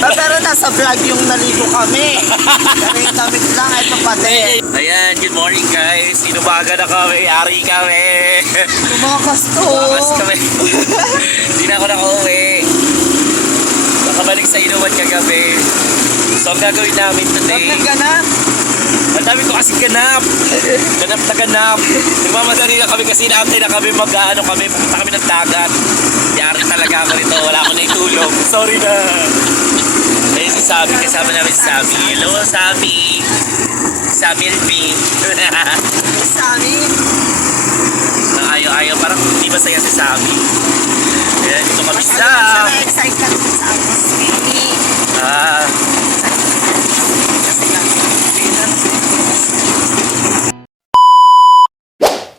Pero nasa vlog yung naligo kami. Pero yung damit lang, ito pa din. Ayan, good morning guys. Inumaga na kami, ari kami. Tumakas to. Tumakas kami. Hindi na ako nakauwi. Nakabalik sa inuman kagabi. So ang gagawin namin today. Bakit ka na? Ang dami ko kasi ganap. Ganap na ganap. Nagmamadali na kami kasi naantay na kami mag-ano kami. Pupunta kami ng dagat. Yari talaga ako nito. Wala ako na itulog. Sorry na. Ayun si Sabi. Kasama namin si Sabi. Hello Sabi. Sabi Elvin. Sami. Ayaw-ayaw. Parang hindi masaya si Sabi. Ayan, ito kami sa... Excited sa Sweeney. Ah...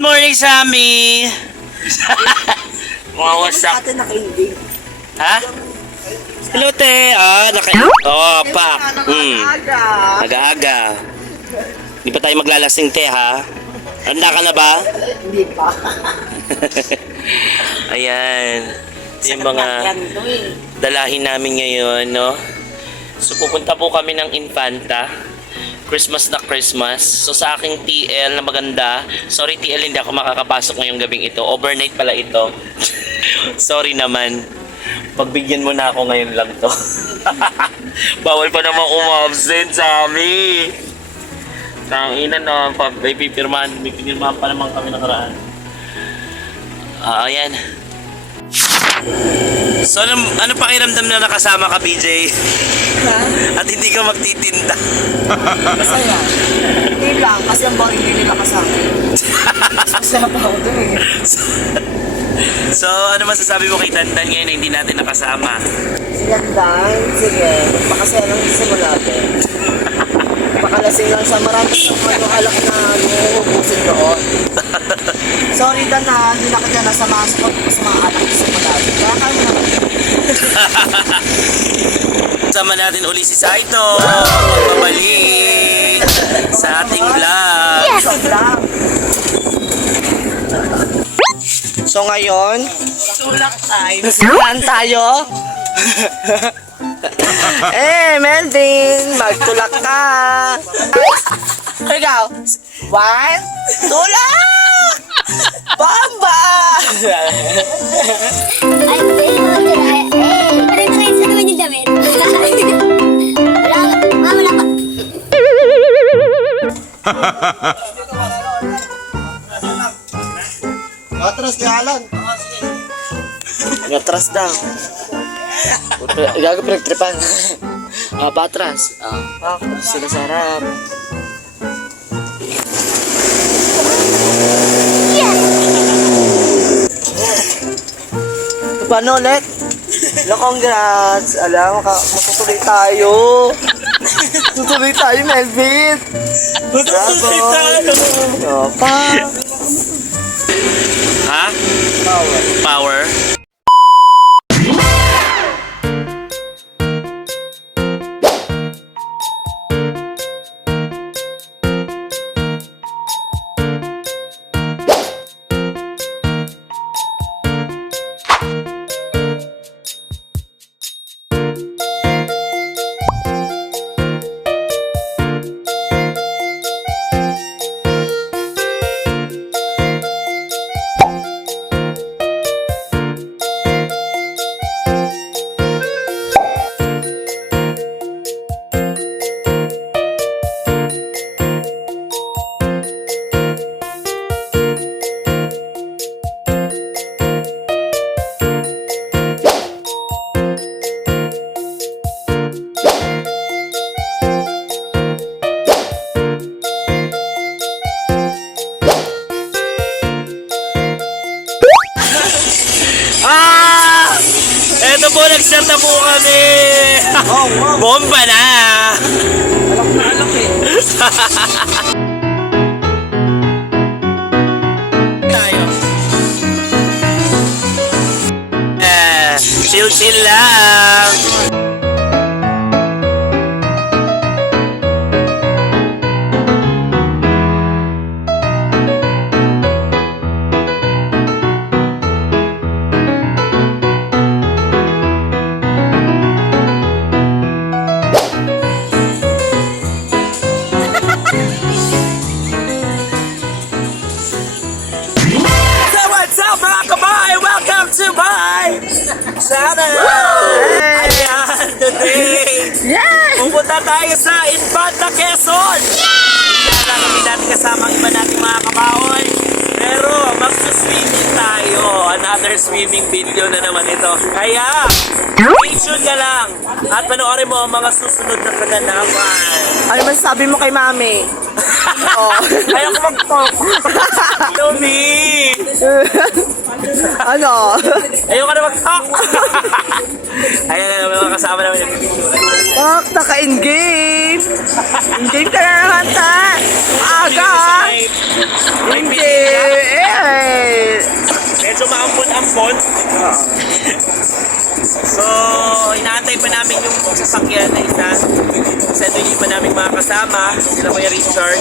Morning, Sammy! Mga wasak. Ate nakaibig. Ha? Hello, te. Oo, pa. Aga-aga. Hindi pa tayo maglalasing, te, ha? Handa ka na ba? Hindi pa. Ayan. Yung mga dalahin namin ngayon, no? So, pupunta po kami ng Infanta. Christmas na Christmas. So sa aking TL na maganda, sorry TL, hindi ako makakapasok ngayong gabing ito. Overnight pala ito. Sorry naman. Pagbigyan mo na ako ngayon lang to. Bawal pa naman umabsent sa amin. Tangina na, may pipirmahan pa naman kami nakaraan. Ayan. So ano pakiramdam na nakasama ka, BJ? Ha? At hindi ka magtitinda. Masaya. Hindi lang, kasi ang boring din nila kasama. Masaya pa ako dun eh. So, ano masasabi mo kay Tantan ngayon na hindi natin nakasama? Si Dandan, sige. Magpakasaya lang sa natin. Pakalasing lang sa marami ng alak na uubusin doon. Sorry Dan na, hindi na kita nasama sa mga alak sa natin. Kaya kami naman. Sama natin uli si Saito. Magbabalik sa ating vlog. Yes! Vlog. So ngayon, tulak time. Saan tayo? Melvin, magtulak ka. Ikaw, one, tulak! Bamba! Ay, pwede na kayo sa naman yung damit. Wala pa. Atras ni Alan. Atras daw. Gago pinagtripan. Patras. Sila sa harap. Paano ulit? Congrats! Alam, matutuloy tayo. Tutuloy tayo, Melvin. Matutuloy tayo. Pa. Ha? Power. Eto po, nag-start na po kami. Bomba na. Alak na alak eh. Tayo. Chill lang. So what's up mga kabay? Welcome to my channel! Ayan, today! Pupunta tayo sa Infanta, Quezon! Kaya lang hindi natin kasama ang iba nating mga kabaoy. Pero magsuswimming tayo. Another swimming video na naman ito. Kaya, stay tuned ka lang. At panoorin mo ang mga susunod na kaganapan. Ano man sabi mo kay mami? Oh. Ayaw ko mag-talk. Tommy! Ano? Ayaw ka na mag-talk. Ayan na naman mga kasama namin. Bak, naka-in-game. In-game ka na naman, ta. Aga. May Hindi. piling ka. Eh. Medyo maampon-ampon. So, inaantay pa namin yung sasakyan na isa. Kasi ito yung iba namin mga kasama. Sila Kuya Richard.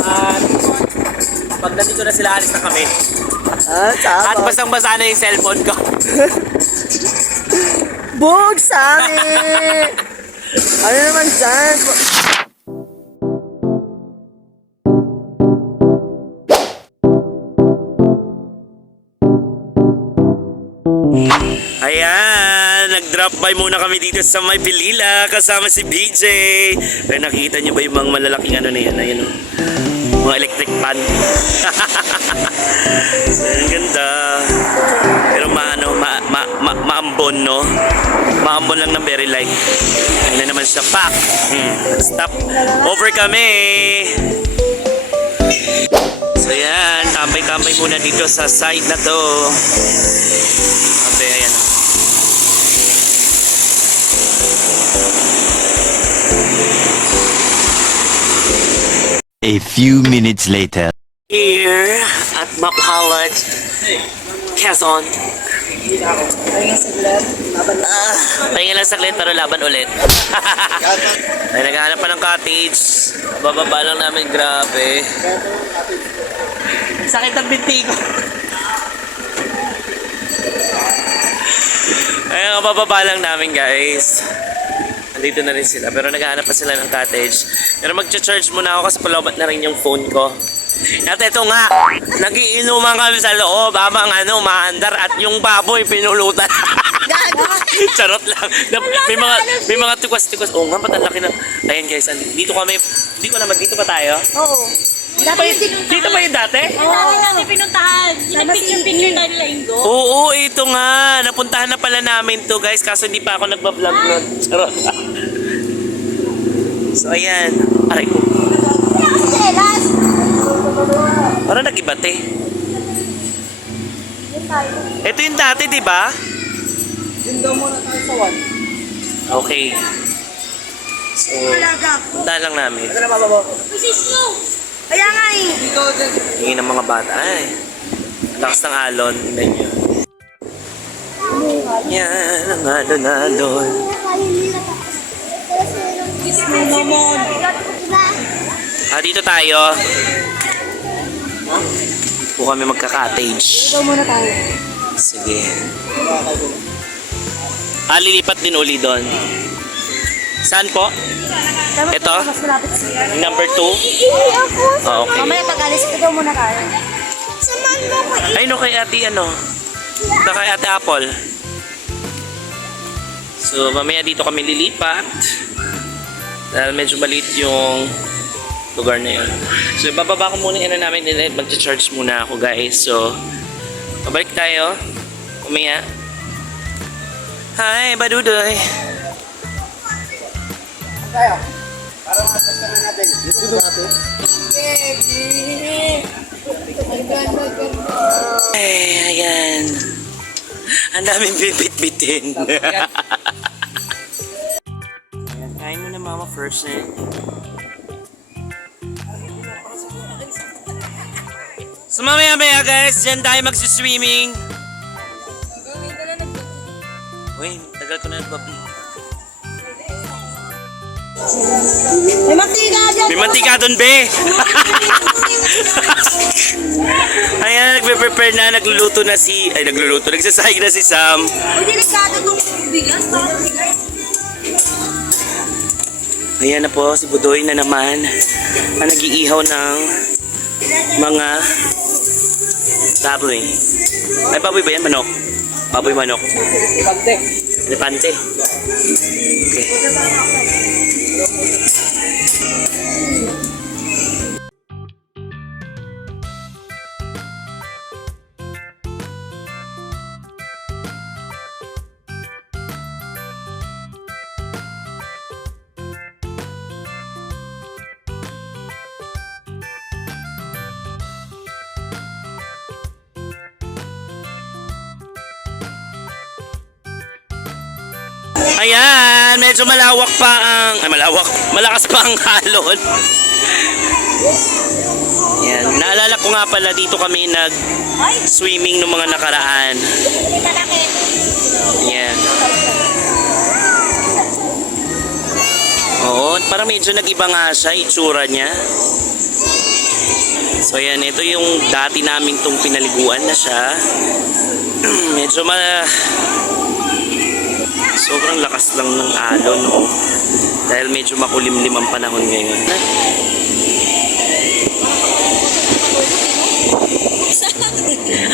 At pag nandito na sila, alis na kami. Ah, At tama. basang-basa na yung cellphone ko. Bug sa amin. Ano naman dyan? Ayan, nag-drop by muna kami dito sa May Pilila kasama si BJ. Pero nakikita niyo ba yung mga malalaking ano na yan? Ayan, oh. Mga electric pan. So, ang ganda. Pero maambon, no? Maambon lang ng very light. Ayun na naman siya. Pak! Stop. Over kami. So yan, tambay-tambay muna dito sa side na to. Okay, ayan. A few minutes later. Here at Mapalad, Quezon. Pahinga lang saglit pero laban ulit. Ay, naghahanap pa ng cottage. Bababa lang namin, grabe. Sakit ang binti ko. Ayun, bababa lang namin, guys. Nandito na rin sila, pero naghahanap pa sila ng cottage. Pero mag-charge muna ako kasi palobat na rin yung phone ko. At ito nga, nagiinuman kami sa loob habang maandar at yung baboy pinulutan. Charot lang. May mga tukwas-tukwas. Oo nga, ba't ang laki na. Ayan guys, dito kami. Hindi ko naman, dito pa tayo? Oo. Dito pa yung dati? Oo, natin pinuntahan. Yung picture-picture tayo nila Indo. Oo, ito nga. Napuntahan na pala namin to guys, kaso hindi pa ako nagbablog nun. Charot. So ayan. Aray ko. Parang nag-ibate. Ito yung dati, di ba? Yun daw muna tayo sa one. Okay. So, puntahan lang namin. Ano na mababa ko? Kaya nga eh. Ikaw dyan. Tingin ng mga bata. Ay, ang lakas ng alon. Tingnan nyo. Yan ang alon-alon. Dito tayo. Po kami magka-cottage. Ikaw muna tayo. Sige. Lilipat din uli doon. Saan po? Ito? Mas malapit siya. Number 2? Oh, okay. Mamaya pag-alis, ikaw muna tayo. Samahan mo ko. Ay, no, kay ate Ito kay ate Apple. So, mamaya dito kami lilipat. Dahil medyo maliit yung lugar na yun. So, bababa ko muna yung namin nila. Mag-charge muna ako, guys. So, pabalik tayo. Kumaya. Hi, Badudoy. Tayo. Para matesta na natin. Dito natin. Ay, ayan. Ang daming bibit-bitin. Kain mo na, Mama person. So mamaya guys, dyan tayo magsiswimming. Uy, tagal ko na nagbabi. May mantika dyan. May mantika doon, be! Ayan, nagpe-prepare na, nagluluto na si... Ay, nagsasahig na si Sam. Uy, delikado itong bigas. Parang bigas. Ayan na po, si Budoy na naman ang nag-iihaw ng mga baboy. Ay, baboy ba yan? Manok? Baboy manok. Elepante. Okay. Ayan, medyo malawak pa ang... Ay, malakas pa ang halon. Ayan, naalala ko nga pala dito kami nag-swimming nung mga nakaraan. Ayan. Oo, parang medyo nag-iba nga siya, itsura niya. So ayan, ito yung dati namin tong pinaliguan na siya. Medyo sobrang lakas lang ng alon, no? Dahil medyo makulimlim ang panahon ngayon.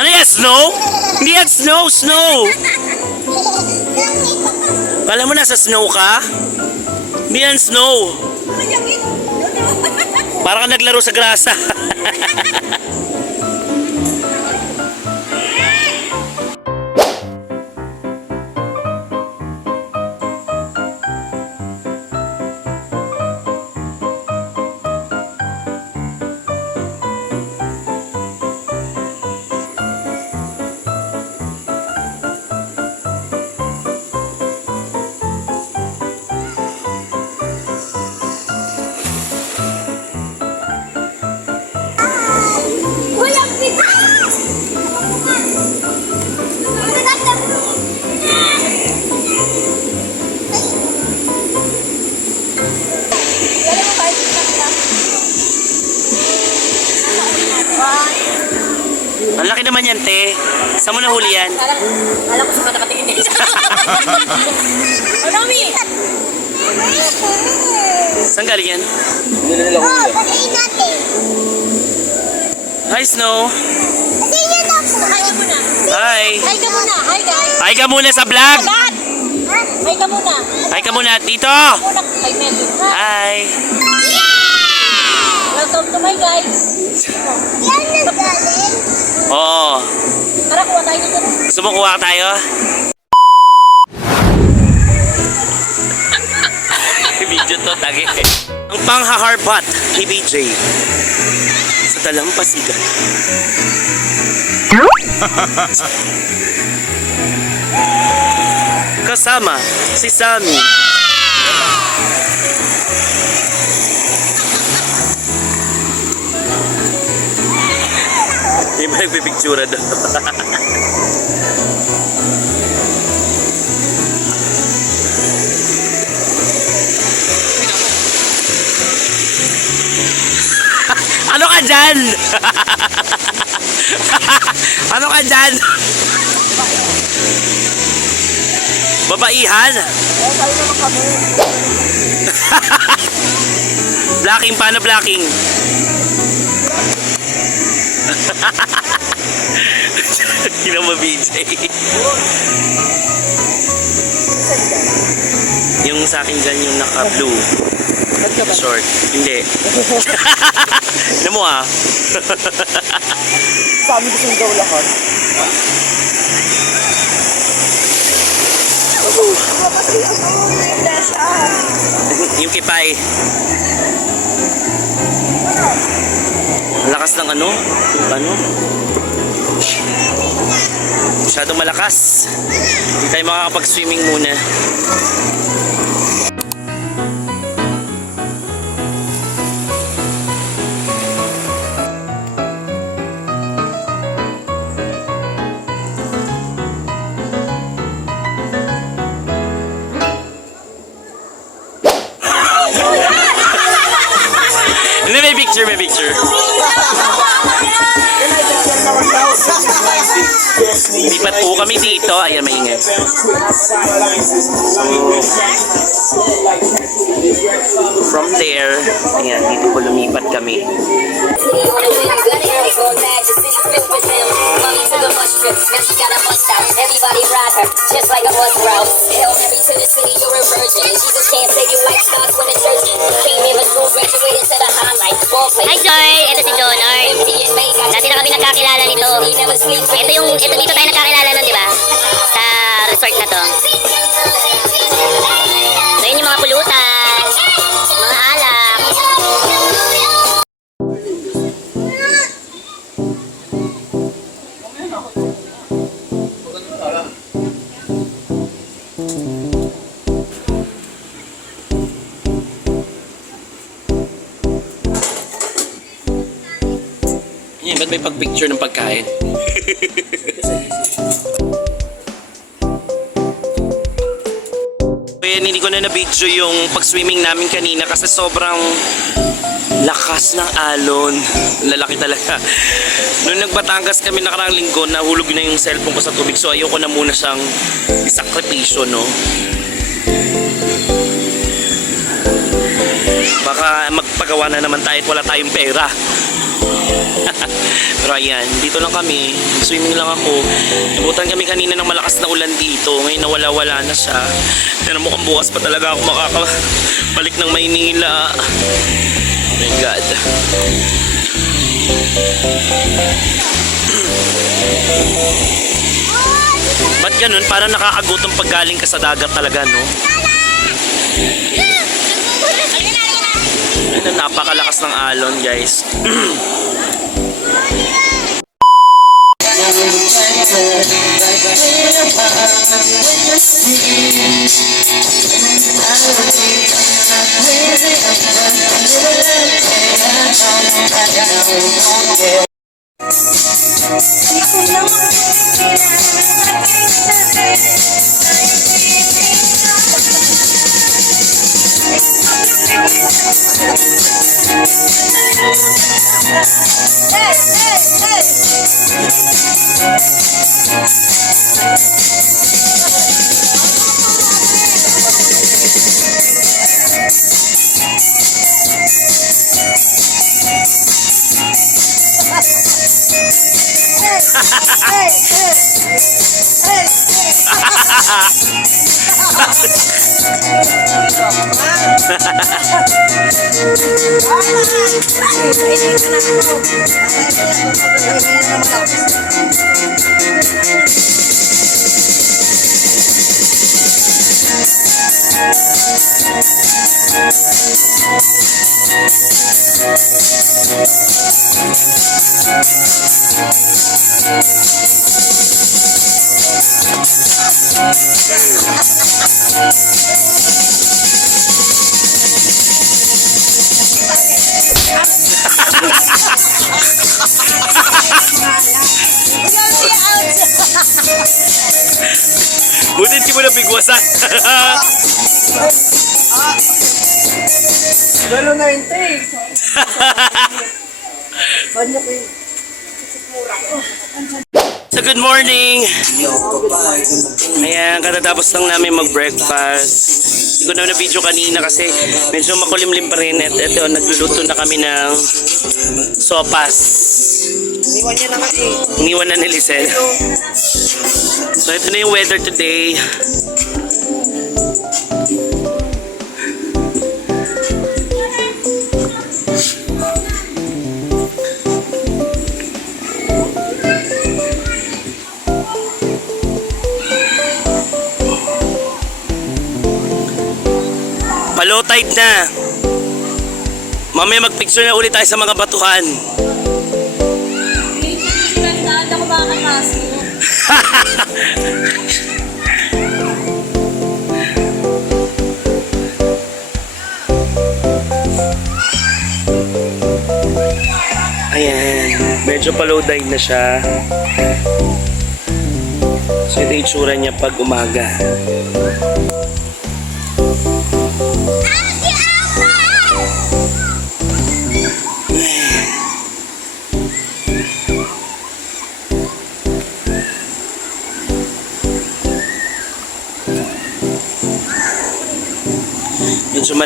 Ano yan? Snow? Hindi yan snow! Snow! Kala mo nasa snow ka? Hindi yan snow! Parang ka naglaro sa grasa. Walang bigas! Ang laki naman yan, te. Saan mo nahuli yan? Alam ko sa mga nakatingin din. Mami! Saan galing yan? Oh, patayin natin. Hi, Snow! Patayin niyo na po. Hi ka muna. Hi! Hi ka muna. Hi guys. Hi ka muna sa vlog! Dad! Hi ka muna. Hi ka muna, tito! Muna. Hi, Mel. Hi! Welcome to my guys. Yan nagaling. Oo. Tara, kuha tayo dito. Gusto mo kuha tayo? Video to, tagi. Ang panghaharbat ni BJ sa dalampasigan. Kasama si Sammy. Hindi ba nagpipictura doon? Ano ka dyan? Ano ka dyan? Babaihan? Blocking, paano blocking? Hindi mo BJ. Yung sa akin dyan yung naka-blue. Short. Hindi. Ano mo ah? Sa amin gusto daw lahat. Yung kipay. Ang lakas ng ano? Yung ano? Masyadong malakas. Hindi tayo makakapag-swimming muna. Hindi, may picture, may picture. Lipat po kami dito. Ayan, maingay. From there, ayan, dito po lumipat kami. Everybody ride her, just like a bus route. Hail Mary to the city, you're a virgin. Jesus can't save you like stars when it's urgent. Came here with school, graduated to the highlight. Hi Joy! Ito si Jonard. Dati na kami nagkakilala nito. Ito dito tayo nagkakilala nun, di ba? Sa resort na to. So yun yung mga pulutan, mga alak. Ayan, ba't may pag-picture ng pagkain? Kaya hindi ko na na-video yung pag-swimming namin kanina kasi sobrang lakas ng alon. Lalaki talaga. Noong nagbatangas kami nakaraang linggo, nahulog na yung cellphone ko sa tubig. So ayoko na muna siyang isakripisyo, no? Baka magpagawa na naman tayo at wala tayong pera. Pero ayan, dito lang kami. Swimming lang ako. Nabutan kami kanina ng malakas na ulan dito. Ngayon nawala-wala na siya. Pero mukhang bukas pa talaga ako makakabalik ng Maynila. Oh my God. Ba't ganun? Parang nakakagutom pag galing ka sa dagat talaga, no? Ano, napakalakas ng alon, guys. Buti di mo na bigwasan. Gano'n na yung take. Banyak eh. So good morning! Ayan, katatapos lang namin mag-breakfast. Hindi ko na na-video kanina kasi medyo makulimlim pa rin. At ito, nagluluto na kami ng sopas. Iniwan niya na kasi. Iniwan na ni Lisel. So ito na yung weather today. Low tide na. Mamaya mag-picture na ulit tayo sa mga batuhan. Saan ako makakapasok? Ayan, medyo pa-low tide na siya. So ito yung itsura niya pag umaga.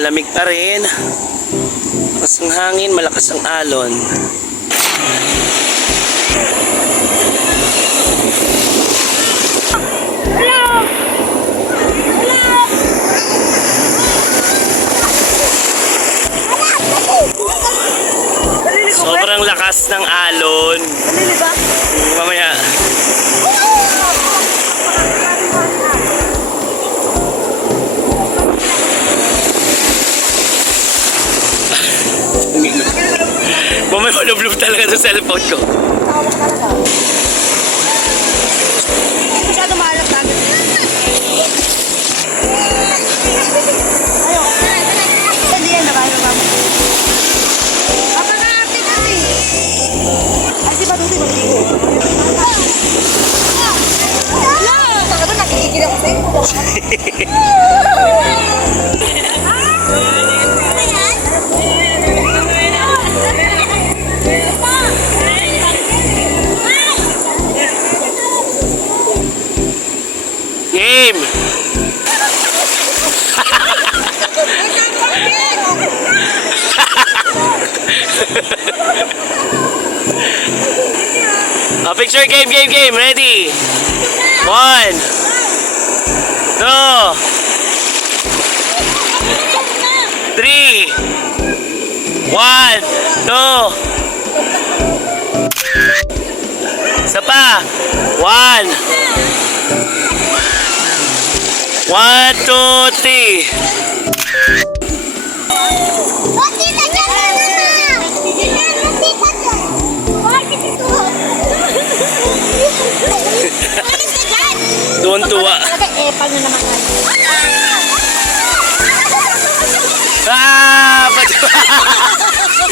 malamig pa rin. Malakas ang hangin, malakas ang alon. Sobrang lakas ng alon. Mamaya. Mamaya malublob talaga sa cellphone ko. Masyado maalat natin. Ayaw. Hindi yan, nakaya naman. Apa na ate kasi? Ay, si Baduti magtigo. Wala! Saka ba nakikigil ako sa'yo? Game! Picture game. Ready? 1, 2, 3, 1, 2. Isa pa. 1, 2, 3. Doon tuwa. Epal na naman.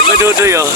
Badudoy oh.